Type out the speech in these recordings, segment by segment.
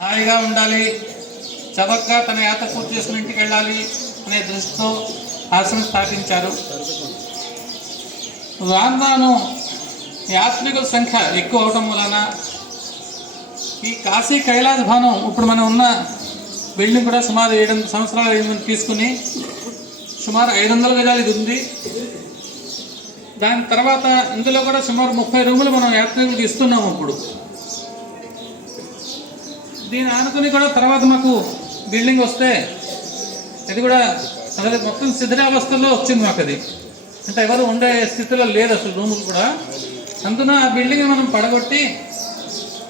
హాయిగా ఉండాలి, చవకగా తన యాత్ర పూర్తి చేసుకుని ఇంటికి వెళ్ళాలి అనే దృష్టితో ఆశ్రమం స్థాపించారు. రాను యాత్రికుల సంఖ్య ఎక్కువ అవడం వలన ఈ కాశీ కైలాస భవనం ఇప్పుడు మనం ఉన్న బిల్డింగ్ కూడా సుమారు 7 సంవత్సరాలు అయిందని తీసుకుని సుమారు 500 గజాలు ఇది ఉంది. దాని తర్వాత ఇందులో కూడా సుమారు 30 రూములు మనం యాత్రికులకు ఇస్తున్నాము. ఇప్పుడు దీని ఆనుకుని కూడా తర్వాత మాకు బిల్డింగ్ వస్తే అది కూడా అసలు మొత్తం శిథిలావస్థలో వచ్చింది మాకు. అది అంటే ఎవరు ఉండే స్థితిలో లేదు అసలు రూములు కూడా. అందున ఆ బిల్డింగ్ మనం పడగొట్టి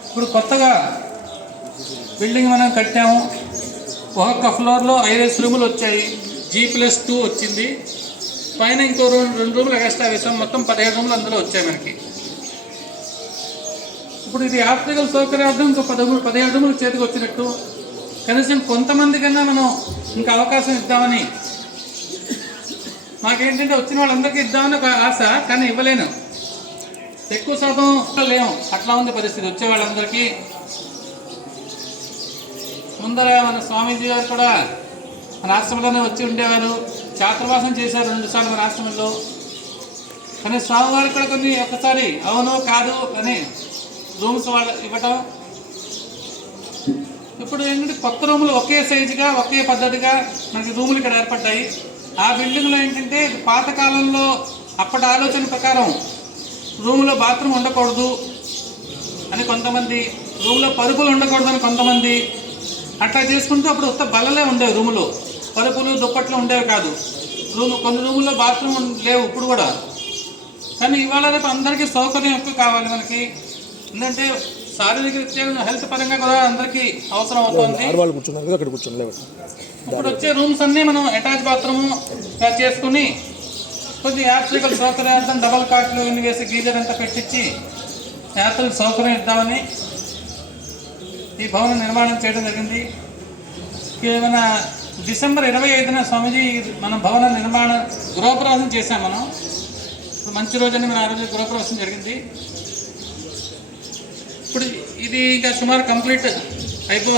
ఇప్పుడు కొత్తగా బిల్డింగ్ మనం కట్టాము. ఒక్కొక్క ఫ్లోర్లో 5 రూములు వచ్చాయి, G+2 వచ్చింది. పైన ఇంకో 2 రూములు ఎక్స్ట్రా వేసాం. మొత్తం 17 రూములు అందులో వచ్చాయి మనకి. ఇప్పుడు ఇది యాత్రికుల సౌకర్యార్థం ఇంకో 17 రూములు చేతికి వచ్చినట్టు. కనీసం కొంతమంది కన్నా మనం ఇంకా అవకాశం ఇద్దామని, మాకేంటంటే వచ్చిన వాళ్ళందరికీ ఇద్దామని ఒక ఆశ, కానీ ఇవ్వలేను. ఎక్కువ శాతం లేము, అట్లా ఉంది పరిస్థితి. వచ్చే వాళ్ళందరికీ ముందర మన స్వామీజీ గారు కూడా మన ఆశ్రమంలోనే వచ్చి ఉండేవారు. ఛాత్రవాసం చేశారు 2 సార్లు మన ఆశ్రమంలో. కానీ స్వామివారికి కూడా కొన్ని ఒకసారి అవును కాదు అని రూమ్స్ వాళ్ళు ఇవ్వటం. ఇప్పుడు ఏంటంటే కొత్త రూములు ఒకే సైజుగా ఒకే పద్ధతిగా మనకి రూములు ఇక్కడ ఏర్పడ్డాయి. ఆ బిల్డింగ్లో ఏంటంటే పాతకాలంలో అప్పటి ఆలోచన ప్రకారం రూములో బాత్రూమ్ ఉండకూడదు అని కొంతమంది, రూమ్లో పరుపులు ఉండకూడదు అని కొంతమంది, అట్లా చేసుకుంటూ అప్పుడు ఉత్త బల్లలే ఉండేవి రూములో. పరుపులు దుప్పట్లు ఉండేవి కాదు. కొన్ని రూముల్లో బాత్రూమ్ లేవు ఇప్పుడు కూడా. కానీ ఇవాళ రేపు అందరికీ సౌకర్యం ఎక్కువ కావాలి మనకి. ఎందుకంటే శారీరక రీత్యా హెల్త్ పరంగా కూడా అందరికీ అవసరం అవుతుంది. ఇప్పుడు వచ్చే రూమ్స్ అన్నీ మనం అటాచ్ బాత్రూమ్ చేసుకుని కొద్ది యాత్రికుల సౌకర్యార్థం డబల్ కాట్లు ఇన్ని వేసి గీజర్ అంతా పెట్టించి యాత్రికులకు సౌకర్యం ఇద్దామని ఈ భవనం నిర్మాణం చేయడం జరిగింది. మన డిసెంబర్ 25న స్వామీజీ మనం భవన నిర్మాణ గృహప్రవేశం చేశాం. మనం మంచి రోజుని మన ఆ రోజు గృహప్రవేశం జరిగింది. ఇప్పుడు ఇది ఇంకా సుమారు కంప్లీట్ అయిపో